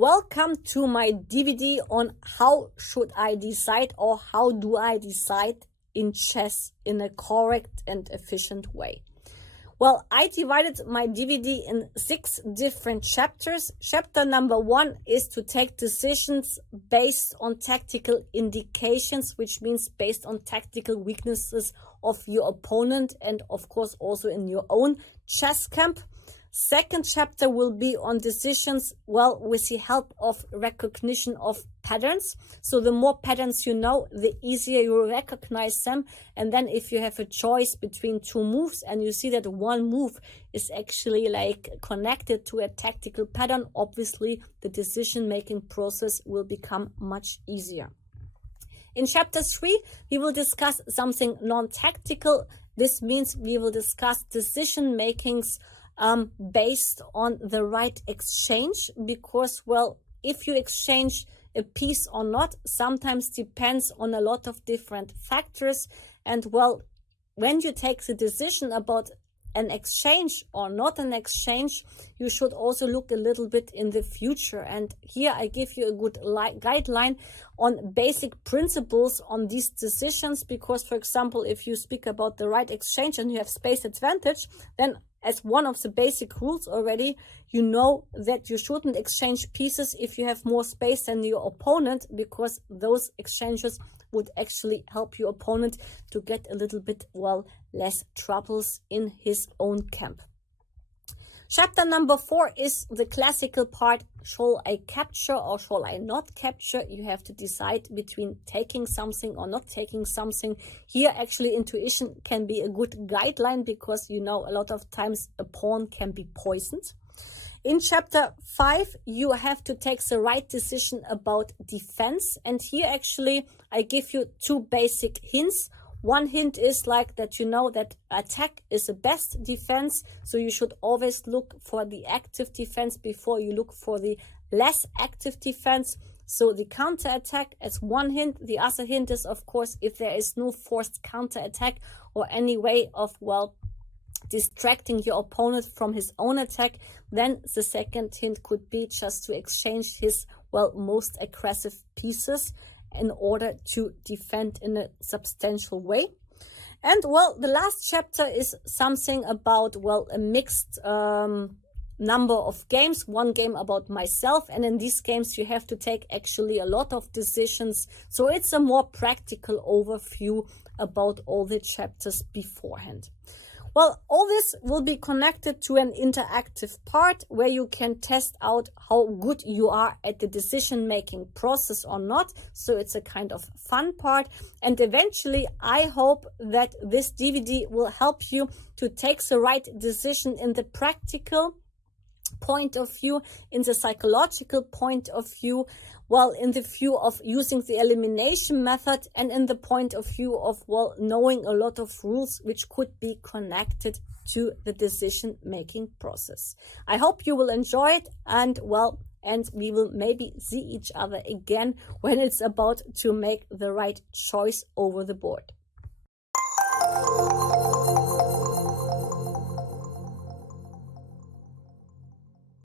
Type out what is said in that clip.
Welcome to my DVD on how should I decide, or how do I decide in chess in a correct and efficient way. Well, I divided my DVD in 6 different chapters. Chapter number 1 is to take decisions based on tactical indications, which means based on tactical weaknesses of your opponent and of course also in your own chess camp. Second chapter will be on decisions, well, with the help of recognition of patterns. So the more patterns you know, the easier you recognize them. And then if you have a choice between 2 moves and you see that one move is actually like connected to a tactical pattern, obviously the decision-making process will become much easier. In chapter 3, we will discuss something non-tactical. This means we will discuss decision-makings based on the right exchange, because, well, if you exchange a piece or not sometimes depends on a lot of different factors. And well, when you take the decision about an exchange or not an exchange, you should also look a little bit in the future. And here I give you a good guideline on basic principles on these decisions, because, for example, if you speak about the right exchange and you have space advantage, then as one of the basic rules already, you know that you shouldn't exchange pieces if you have more space than your opponent, because those exchanges would actually help your opponent to get a little bit, well, less troubles in his own camp. Chapter number 4 is the classical part. Shall I capture or shall I not capture? You have to decide between taking something or not taking something. Here actually intuition can be a good guideline, because you know a lot of times a pawn can be poisoned. In chapter 5, you have to take the right decision about defense. And here actually I give you 2 basic hints. One hint is like that you know that attack is the best defense, so you should always look for the active defense before you look for the less active defense. So the counter-attack as one hint. The other hint is, of course, if there is no forced counter-attack or any way of, well, distracting your opponent from his own attack, then the second hint could be just to exchange his, well, most aggressive pieces in order to defend in a substantial way. And well, the last chapter is something about, well, a mixed number of games, 1 game about myself, and in these games you have to take actually a lot of decisions, so it's a more practical overview about all the chapters beforehand. Well, all this will be connected to an interactive part where you can test out how good you are at the decision-making process or not. So it's a kind of fun part. And eventually, I hope that this DVD will help you to take the right decision in the practical point of view, in the psychological point of view, well, in the view of using the elimination method, and in the point of view of, well, knowing a lot of rules which could be connected to the decision-making process. I hope you will enjoy it, and well, and we will maybe see each other again when it's about to make the right choice over the board.